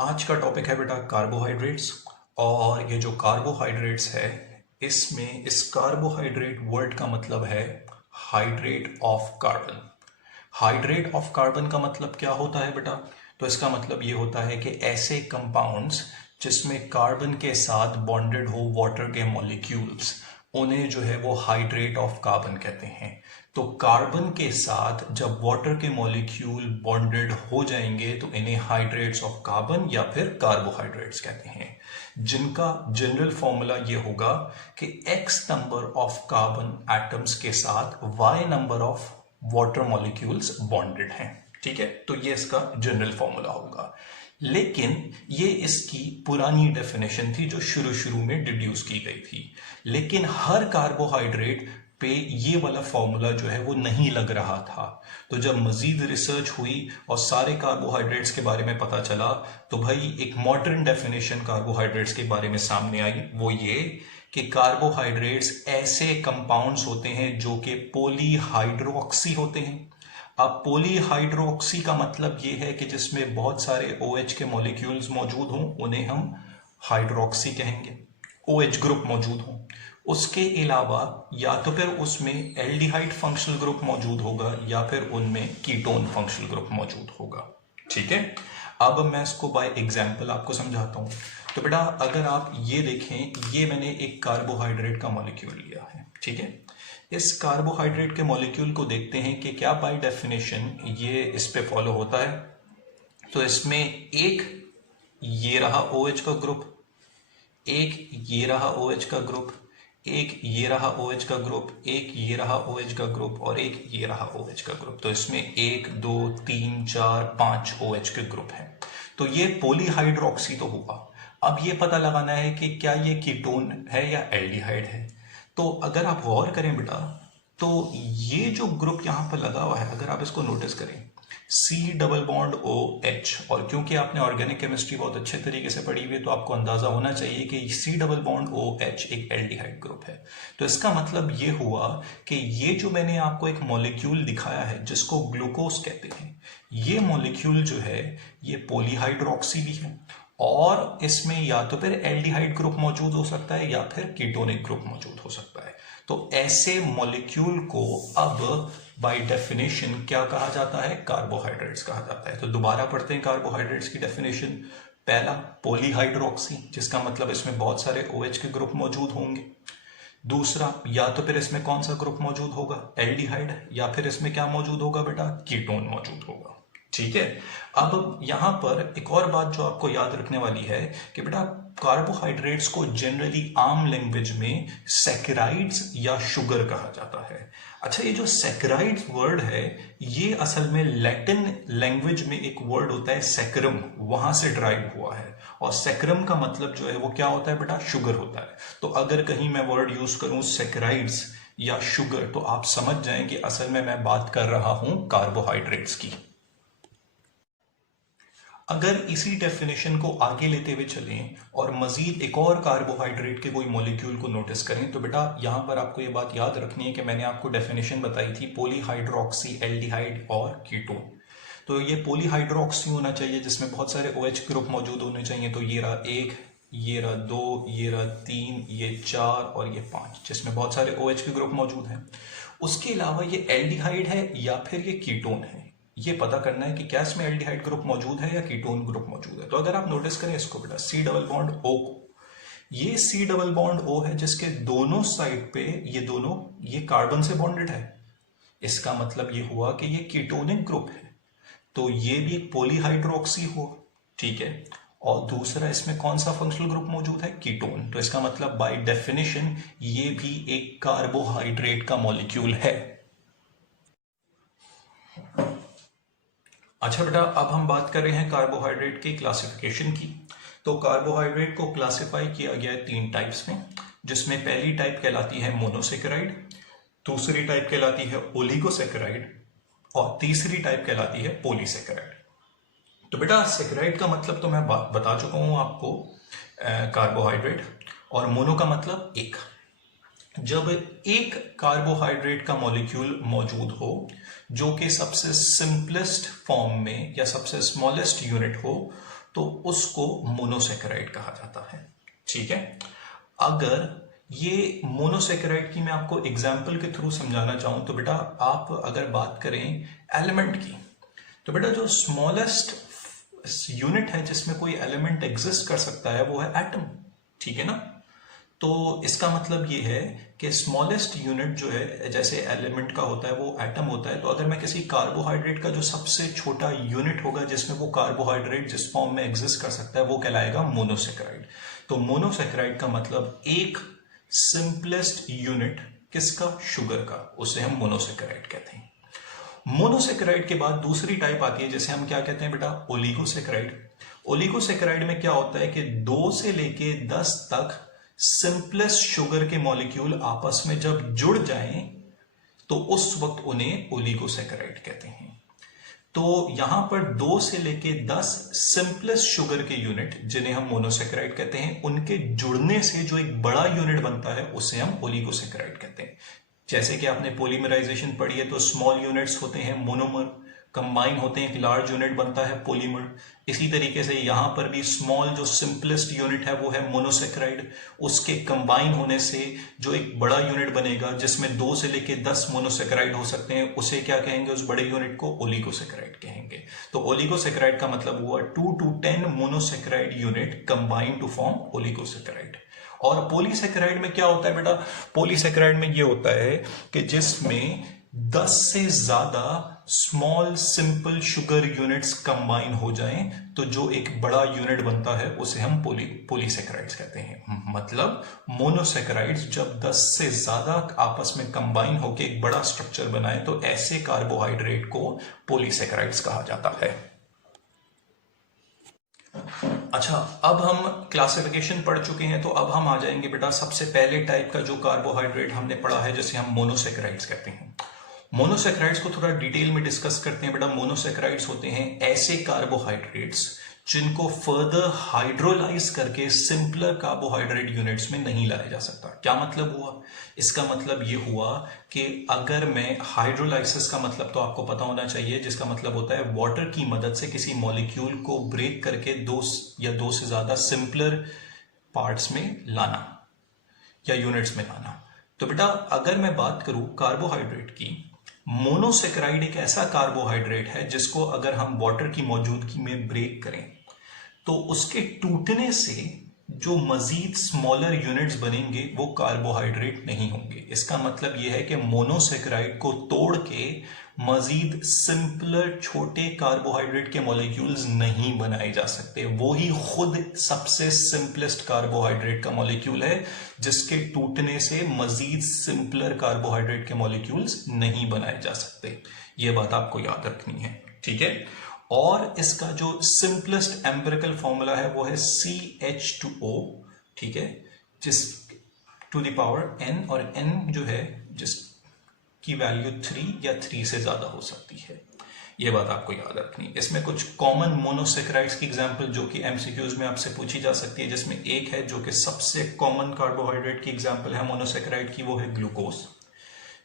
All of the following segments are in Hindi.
आज का टॉपिक है बेटा कार्बोहाइड्रेट्स। और ये जो कार्बोहाइड्रेट्स है इसमें इस कार्बोहाइड्रेट वर्ड का मतलब है hydrate of carbon. Hydrate of carbon का मतलब क्या होता है बेटा? तो इसका मतलब ये होता है कि ऐसे कंपाउंड्स जिसमें कार्बन के साथ बॉन्डेड हो वाटर के मॉलिक्यूल्स, उन्हें जो है वो हाइड्रेट ऑफ कार्बन कहते हैं। तो कार्बन के साथ जब वाटर के मॉलिक्यूल बॉन्डेड हो जाएंगे तो इन्हें हाइड्रेट्स ऑफ कार्बन या फिर कार्बोहाइड्रेट्स कहते हैं, जिनका जनरल फॉर्मूला ये होगा कि x number of carbon atoms के साथ y number of water molecules bonded हैं। ठीक है, तो ये इसका जनरल फॉर्मूला होगा। लेकिन ये इसकी पुरानी डेफिनेशन थी जो शुरू शुरू में डिड्यूस की गई थी, लेकिन हर कार्बोहाइड्रेट पे ये वाला फॉर्मूला जो है वो नहीं लग रहा था। तो जब मजीद रिसर्च हुई और सारे कार्बोहाइड्रेट्स के बारे में पता चला तो भाई एक मॉडर्न डेफिनेशन कार्बोहाइड्रेट्स के बारे में सामने आई, वो ये कि कार्बोहाइड्रेट्स ऐसे कंपाउंड्स होते हैं जो कि पॉलीहाइड्रोक्सी होते हैं। अब पॉलीहाइड्रोक्सी का मतलब ये है कि जिसमें बहुत सारे OH के मॉलिक्यूल्स मौजूद हों, उन्हें हम हाइड्रोक्सी कहेंगे। OH ग्रुप मौजूद हों, उसके अलावा या तो फिर उसमें एल्डिहाइड फंक्शनल ग्रुप मौजूद होगा या फिर उनमें कीटोन फंक्शनल ग्रुप मौजूद होगा। ठीक है, अब मैं इसको बाय एग्जांपल आपको समझाता हूं। तो बेटा अगर आप ये देखें, ये मैंने एक कार्बोहाइड्रेट का मॉलिक्यूल लिया है। ठीक है, इस कार्बोहाइड्रेट के मॉलिक्यूल को देखते हैं कि क्या बाय डेफिनेशन ये इस पे फॉलो होता है। तो इसमें एक ये रहा OH का ग्रुप, एक ये रहा OH का ग्रुप, एक ये रहा OH का ग्रुप, एक ये रहा OH का ग्रुप और एक ये रहा OH का ग्रुप। तो इसमें 1 2 3 4 5 OH के ग्रुप हैं। तो ये पॉलीहाइड्रोक्सी तो हुआ। अब ये पता लगाना है कि क्या ये कीटोन है या एल्डिहाइड है। तो अगर आप गौर करें बेटा, तो ये जो ग्रुप यहां पर लगा हुआ है, अगर आप इसको नोटिस करें, C डबल बॉन्ड OH, और क्योंकि आपने ऑर्गेनिक केमिस्ट्री बहुत अच्छे तरीके से पढ़ी हुई है तो आपको अंदाजा होना चाहिए कि C डबल बॉन्ड OH एक एल्डिहाइड ग्रुप है। तो इसका मतलब ये हुआ कि ये जो मैंने आपको एक मॉलिक्यूल दिखाया है जिसको ग्लूकोज कहते हैं, ये मॉलिक्यूल जो है ये पॉलीहाइड्रोक्सी भी है और इसमें या तो फिर एल्डिहाइड ग्रुप मौजूद हो सकता है या फिर कीटोनिक ग्रुप मौजूद हो सकता है। तो ऐसे मॉलिक्यूल को अब बाय डेफिनेशन क्या कहा जाता है? कार्बोहाइड्रेट्स कहा जाता है। तो दोबारा पढ़ते हैं कार्बोहाइड्रेट्स की डेफिनेशन। पहला, पॉलीहाइड्रोक्सी, जिसका मतलब इसमें बहुत सारे OH के ग्रुप मौजूद होंगे। दूसरा, या तो फिर इसमें कौन सा ग्रुप मौजूद होगा? एल्डिहाइड, या फिर इसमें क्या मौजूद होगा बेटा? कीटोन मौजूद होगा। ठीक है, अब यहां पर एक और बात जो आपको याद रखने वाली है कि बेटा कार्बोहाइड्रेट्स को जनरली आम लैंग्वेज में सैकराइड्स या शुगर कहा जाता है। अच्छा, ये जो सैकराइड्स वर्ड है ये असल में लैटिन लैंग्वेज में एक वर्ड होता है सैकरम, वहां से ड्राइव हुआ है। और सैकरम का मतलब जो है वो क्या होता है बेटा? शुगर होता है। तो अगर कहीं मैं वर्ड यूज करूं सैकराइड्स या शुगर, तो आप समझ जाएं कि असल में मैं बात कर रहा हूं कार्बोहाइड्रेट्स की। अगर इसी डेफिनेशन को आगे लेते हुए चलें और मजीद एक और कार्बोहाइड्रेट के कोई मॉलिक्यूल को नोटिस करें, तो बेटा यहां पर आपको ये बात याद रखनी है कि मैंने आपको डेफिनेशन बताई थी पॉलीहाइड्रोक्सी, एल्डिहाइड और कीटोन। तो ये पॉलीहाइड्रोक्सी होना चाहिए जिसमें बहुत सारे OH ग्रुप मौजूद होने चाहिए। तो ये रहा 1, ये रहा 2, ये रहा 3, ये 4 और ये 5, जिसमें बहुत सारे OH के ग्रुप मौजूद हैं। उसके अलावा ये एल्डिहाइड है या फिर ये कीटोन है, ये पता करना है कि क्या इसमें एल्डिहाइड ग्रुप मौजूद है या कीटोन ग्रुप मौजूद है। तो अगर आप नोटिस करें इसको बेटा, C डबल बॉन्ड O को, ये C डबल बॉन्ड O है जिसके दोनों साइड पे ये कार्बन से बॉन्डेड है। इसका मतलब ये हुआ कि ये कीटोनिक ग्रुप है, तो ये भी एक पॉलीहाइड्रोक्सी हो। ठीक है, और दूसरा इसमें कौन सा फंक्शनल ग्रुप मौजूद है? कीटोन। तो इसका मतलब बाय डेफिनेशन ये भी एक कार्बोहाइड्रेट का मॉलिक्यूल है। अच्छा बेटा, अब हम बात कर रहे हैं कार्बोहाइड्रेट की क्लासिफिकेशन की। तो कार्बोहाइड्रेट को क्लासिफाई किया गया है 3 टाइप्स में, जिसमें पहली टाइप कहलाती है मोनोसेकेराइड, दूसरी टाइप कहलाती है ओलिगोसेकेराइड और तीसरी टाइप कहलाती है पॉलीसेकेराइड। तो बेटा सेकेराइड का मतलब तो मैं बता चुका हूं आपको, कार्बोहाइड्रेट, और मोनो का मतलब एक। जब एक कार्बोहाइड्रेट का मॉलिक्यूल मौजूद हो जो कि सबसे सिंपलेस्ट फॉर्म में या सबसे स्मॉलेस्ट यूनिट हो, तो उसको मोनोसेकेराइड कहा जाता है। ठीक है, अगर ये मोनोसेकेराइड की मैं आपको एग्जाम्पल के थ्रू समझाना चाहूं तो बेटा आप अगर बात करें एलिमेंट की, तो बेटा जो स्मॉलेस्ट यूनिट है जिसमें कोई एलिमेंट एग्जिस्ट कर सकता है वो है एटम। ठीक है ना, तो इसका मतलब ये है कि स्मॉलेस्ट यूनिट जो है जैसे एलिमेंट का होता है वो एटम होता है। तो अगर मैं किसी कार्बोहाइड्रेट का जो सबसे छोटा यूनिट होगा जिसमें वो कार्बोहाइड्रेट जिस फॉर्म में एग्जिस्ट कर सकता है वो कहलाएगा मोनोसेकेराइड। तो मोनोसेकेराइड का मतलब एक सिंपलेस्ट यूनिट किसका, शुगर का, उसे हम मोनोसेकेराइड कहते हैं। मोनोसेकेराइड के बाद दूसरी टाइप आती है जिसे हम क्या कहते हैं बेटा, ओलिगोसेकेराइड। ओलिगोसेकेराइड में क्या होता है कि 2 से लेके 10 तक सिंपलेस्ट शुगर के मॉलिक्यूल आपस में जब जुड़ जाएं तो उस वक्त उन्हें ओलिगोसेकेराइड कहते हैं। तो यहां पर 2 से लेके 10 सिंपलेस्ट शुगर के यूनिट जिन्हें हम मोनोसेकेराइड कहते हैं, उनके जुड़ने से जो एक बड़ा यूनिट बनता है उसे हम ओलिगोसेकेराइड कहते हैं। जैसे कि आपने पॉलीमराइजेशन पढ़ी है तो स्मॉल यूनिट्स होते हैं मोनोमर, कंबाइन होते हैं एक लार्ज यूनिट बनता है पॉलीमर। इसी तरीके से यहां पर भी स्मॉल जो सिंपलेस्ट यूनिट है वो है मोनोसेकेराइड, उसके कंबाइन होने से जो एक बड़ा यूनिट बनेगा जिसमें 2 से लेके 10 मोनोसेकेराइड हो सकते हैं उसे क्या कहेंगे, उस बड़े यूनिट को ओलिगोसेकेराइड कहेंगे। तो ओलिगोसेकेराइड का मतलब हुआ 2 to 10 monosaccharide unit combine to form oligosaccharide. और पॉलीसेकेराइड में क्या होता है बेटा, पॉलीसेकेराइड में ये होता है कि जिसमें 10 से ज्यादा small simple sugar units combine हो जाएं तो जो एक बड़ा यूनिट बनता है उसे हम पॉलीसेकेराइड्स कहते हैं। मतलब मोनोसेकेराइड्स जब 10 से ज्यादा आपस में कंबाइन होकर एक बड़ा स्ट्रक्चर बनाए तो ऐसे कार्बोहाइड्रेट को पॉलीसेकेराइड्स कहा जाता है। अच्छा, अब हम क्लासिफिकेशन पढ़ चुके हैं तो अब हम आ जाएंगे बेटा सबसे पहले टाइप का जो कार्बोहाइड्रेट हमने पढ़ा है जिसे हम मोनोसेकेराइड्स कहते हैं। मोनोसेकेराइड्स को थोड़ा डिटेल में डिस्कस करते हैं बेटा। मोनोसेकेराइड्स होते हैं ऐसे कार्बोहाइड्रेट्स जिनको फर्दर हाइड्रोलाइज करके सिंपलर कार्बोहाइड्रेट यूनिट्स में नहीं लाया जा सकता। क्या मतलब हुआ, इसका मतलब ये हुआ कि अगर मैं हाइड्रोलाइसिस का मतलब तो आपको पता होना चाहिए, जिसका मतलब होता है वाटर की मदद से किसी मॉलिक्यूल को ब्रेक करके 2 या 2 से ज्यादा सिंपलर पार्ट्स में लाना या यूनिट्स में लाना। तो बेटा अगर मैं बात करूं कार्बोहाइड्रेट की, मोनोसेकेराइड एक ऐसा कार्बोहाइड्रेट है जिसको अगर हम वाटर की मौजूदगी में ब्रेक करें तो उसके टूटने से जो मजीद स्मॉलर यूनिट्स बनेंगे वो कार्बोहाइड्रेट नहीं होंगे। इसका मतलब यह है कि मोनोसेकेराइड को तोड़ के मजीद सिंपलर छोटे कार्बोहाइड्रेट के मॉलिक्यूल्स नहीं बनाए जा सकते। वो ही खुद सबसे सिंपलेस्ट कार्बोहाइड्रेट का मॉलिक्यूल है जिसके टूटने से मजीद सिंपलर कार्बोहाइड्रेट के मॉलिक्यूल्स नहीं बनाए जा सकते। ये बात आपको याद रखनी है, ठीक है। और इसका जो सिंपलेस्ट एम्पिरिकल फॉर्मूला है वो है CH2O, ठीक है, जिस टू द पावर n, और n जो है जिसकी वैल्यू 3 या 3 से ज्यादा हो सकती है। ये बात आपको याद रखनी। इसमें कुछ कॉमन मोनोसेकेराइड्स की एग्जांपल जो कि एमसीक्यूज में आपसे पूछी जा सकती है, जिसमें एक है जो कि सबसे कॉमन कार्बोहाइड्रेट की एग्जांपल है मोनोसेकेराइड की, वो है ग्लूकोज,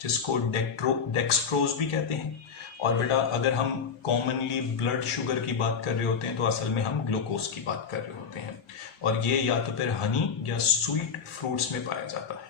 जिसको डेक्सट्रोज भी कहते हैं। और बेटा अगर हम कॉमनली ब्लड शुगर की बात कर रहे होते हैं तो असल में हम ग्लूकोज की बात कर रहे होते हैं, और ये या तो फिर हनी या स्वीट फ्रूट्स में पाया जाता है।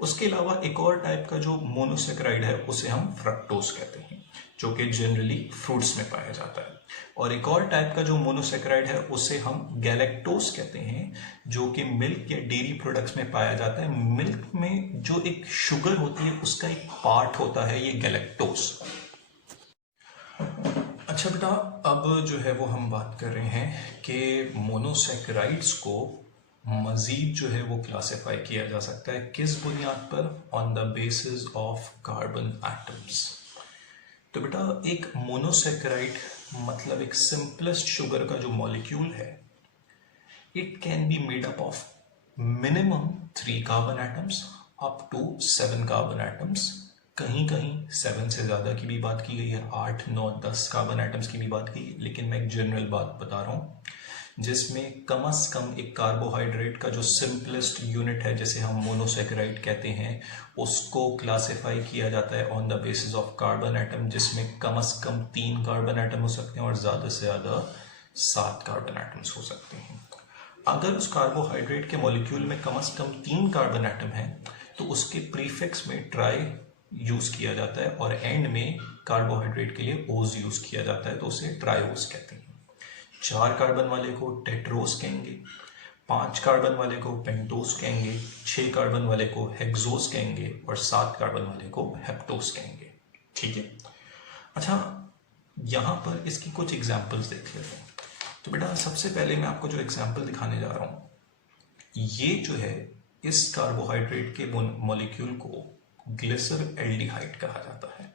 उसके अलावा एक और टाइप का जो मोनोसेकेराइड है उसे हम फ्रक्टोज कहते हैं, जो कि जनरली फ्रूट्स में पाया जाता है। और एक और टाइप का जो मोनोसेकेराइड है उसे हम गैलेक्टोज कहते हैं, जो कि मिल्क या डेयरी प्रोडक्ट्स में पाया जाता है। मिल्क में जो एक शुगर होती है उसका एक पार्ट होता है ये गैलेक्टोज। अच्छा बेटा, अब जो है वो हम बात कर रहे हैं कि मोनोसेकेराइड्स को मजीद जो है वो क्लासिफाई किया जा सकता है किस बुनियाद पर, on the basis of carbon atoms. तो बेटा एक मोनोसेकेराइड मतलब एक सिंपलेस्ट शुगर का जो मॉलिक्यूल है, it can be made up of minimum 3 carbon atoms up to 7 carbon atoms. कहीं कहीं 7 से ज्यादा की भी बात की गई है, 8, 9, 10 कार्बन एटम्स की भी बात की, लेकिन मैं एक जनरल बात बता रहा हूं जिसमें कम से कम एक कार्बोहाइड्रेट का जो सिंपलेस्ट यूनिट है जिसे हम मोनोसेकेराइड कहते हैं, उसको क्लासिफाई किया जाता है on the basis of carbon atom, जिसमें कम से कम 3 कार्बन एटम हो सकते हैं और ज्यादा से ज्यादा 7 कार्बन एटम्स हो सकते हैं। अगर उस कार्बोहाइड्रेट के मॉलिक्यूल में कम से कम 3 कार्बन एटम है तो उसके प्रीफिक्स में ट्राई यूज किया जाता है और एंड में कार्बोहाइड्रेट के लिए ओज यूज किया जाता है, तो उसे ट्राइओज कहते हैं। 4 कार्बन वाले को टेट्रोस कहेंगे, 5 कार्बन वाले को पेंटोस कहेंगे, 6 कार्बन वाले को हेक्सोस कहेंगे और 7 कार्बन वाले को हेप्टोस कहेंगे। ठीक है। अच्छा, यहां पर इसकी कुछ एग्जांपल्स देख लेते हैं। तो बेटा सबसे पहले मैं आपको जो एग्जांपल दिखाने जा रहा हूं, ये जो है इस कार्बोहाइड्रेट के मॉलिक्यूल को ग्लिसरएल्डिहाइड कहा जाता है।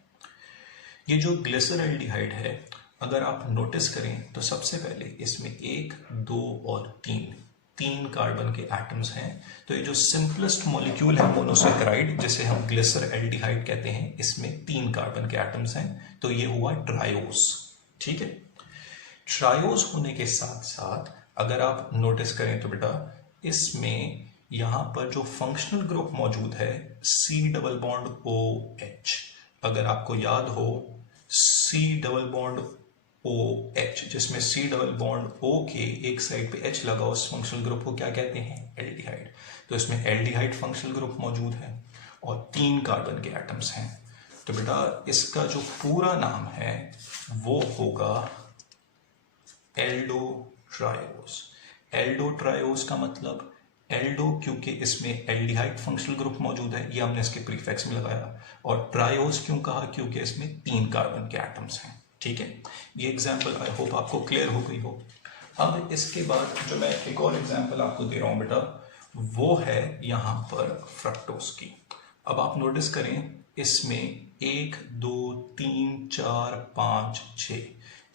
ये जो ग्लिसरएल्डिहाइड है, अगर आप नोटिस करें तो सबसे पहले इसमें 1, 2 और 3 कार्बन के एटम्स हैं। तो ये जो सिंपलेस्ट मॉलिक्यूल है मोनोसैकेराइड, जिसे हम ग्लिसरएल्डिहाइड कहते हैं, इसमें 3 कार्बन के एटम्स हैं, तो ये हुआ ट्रायोस। ठीक है। ट्रायोस होने के साथ साथ अगर आप नोटिस करें तो बेटा इसमें यहां पर जो फंक्शनल ग्रुप मौजूद है C डबल बॉन्ड OH, अगर आपको याद हो C डबल बॉन्ड OH, जिसमें C डबल बॉन्ड O के एक साइड पे H लगा, उस फंक्शनल ग्रुप को क्या कहते हैं? एल्डिहाइड। तो इसमें एल्डिहाइड फंक्शनल ग्रुप मौजूद है और 3 कार्बन के एटम्स हैं। तो बेटा इसका जो पूरा नाम है वो होगा एल्डोट्रायोस। एल्डोट्रायोस का मतलब एल्डो, क्योंकि इसमें एल्डिहाइड फंक्शनल ग्रुप मौजूद है, ये हमने इसके प्रीफिक्स में लगाया, और ट्रायोस क्यों कहा? क्योंकि इसमें 3 कार्बन के एटम्स हैं। ठीक है। ये एग्जांपल आई होप आपको क्लियर हो गई हो। अब इसके बाद जो मैं एक और एग्जांपल आपको दे रहा हूं बेटा, वो है यहां पर फ्रक्टोज की। अब आप नोटिस करें, इसमें 1, 2, 3, 4, 5,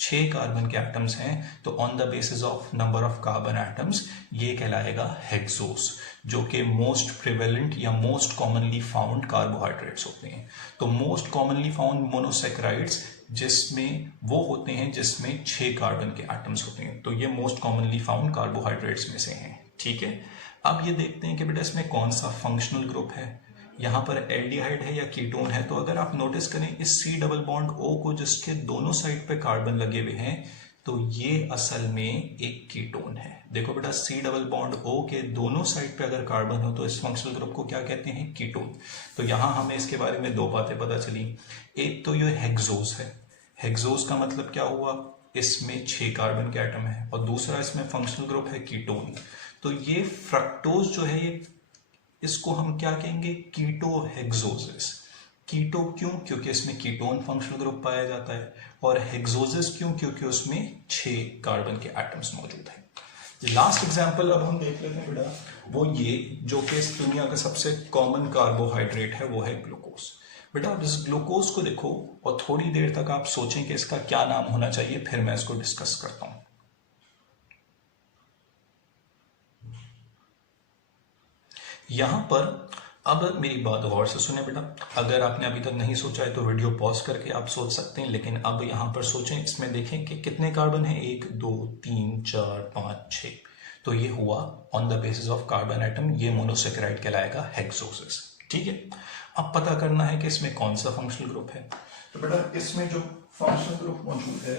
6 कार्बन के एटम्स हैं। तो on the basis of number of carbon atoms ये कहलाएगा हेक्सोस, जो कि मोस्ट प्रिवेलेंट या मोस्ट कॉमनली फाउंड कार्बोहाइड्रेट्स होते हैं। तो मोस्ट कॉमनली फाउंड मोनोसैकेराइड्स जिसमें वो होते हैं जिसमें 6 कार्बन के एटम्स होते हैं। तो ये मोस्ट कॉमनली फाउंड कार्बोहाइड्रेट्स में से हैं। ठीक है। अब ये देखते हैं कि बेटा इसमें कौन सा फंक्शनल ग्रुप है, यहाँ पर एल्डिहाइड है या कीटोन है। तो अगर आप नोटिस करें इस C डबल बॉन्ड O को, जिसके दोनों साइड पे कार्बन लगे हुए हैं, तो ये असल में एक कीटोन है। देखो बेटा C डबल बॉन्ड O के दोनों साइड पे अगर कार्बन हो तो इस फंक्शनल ग्रुप को क्या कहते हैं? कीटोन। तो यहाँ हमें इसके बारे में 2 बातें पता चली। एक तो ये हेक्सोस है। हेक्सोस का मतलब क्या हुआ? इसमें 6 कार्बन के एटम है, और दूसरा इसमें फंक्शनल ग्रुप है कीटोन। तो ये फ्रक्टोज जो है, ये इसको हम क्या कहेंगे? कीटोहेक्सोसिस। कीटो क्यों? क्योंकि इसमें कीटोन फंक्शनल ग्रुप पाया जाता है, और हेक्सोसिस क्यों? क्योंकि उसमें 6 कार्बन के एटम्स मौजूद हैं। लास्ट एग्जांपल अब हम देख लेते हैं बेटा, वो ये जो कि इस दुनिया का सबसे कॉमन कार्बोहाइड्रेट है, वो है ग्लूकोज। बेटा आप इस ग्लूकोज को देखो और थोड़ी देर तक आप सोचें कि इसका क्या नाम होना चाहिए, फिर मैं इसको डिस्कस करता हूं। यहां पर अब मेरी बात गौर से सुने बेटा, अगर आपने अभी तक नहीं सोचा है तो वीडियो पॉज करके आप सोच सकते हैं, लेकिन अब यहां पर सोचें। इसमें देखें कि कितने कार्बन हैं? 1, 2, 3, 4, 5, 6। तो ये हुआ on the basis of carbon atom, ये मोनोसैकेराइड कहलाएगा हेक्सोसिस। ठीक है। अब पता करना है कि इसमें कौन सा फंक्शनल ग्रुप है। तो बेटा इसमें जो फंक्शनल ग्रुप मौजूद है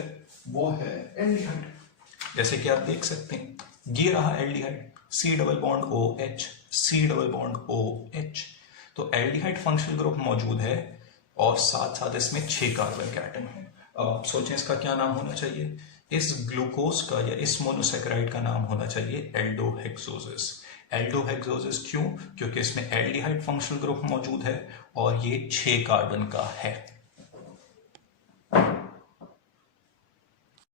वो है एल्डिहाइड। जैसे कि आप देख सकते हैं, ये रहा aldehyde, C double bond OH, C double bond OH। तो एल्डिहाइड फंक्शनल ग्रुप मौजूद है और साथ साथ इसमें 6 कार्बन के एटम हैं। अब आप सोचें इसका क्या नाम होना चाहिए? इस ग्लूकोज का या इस मोनोसैकेराइड का नाम होना चाहिए एल्डोहेक्सोसिस। एल्डोहेक्सोसिस क्यों? क्योंकि इसमें एल्डिहाइड फंक्शनल ग्रुप मौजूद है और ये 6 कार्बन का है।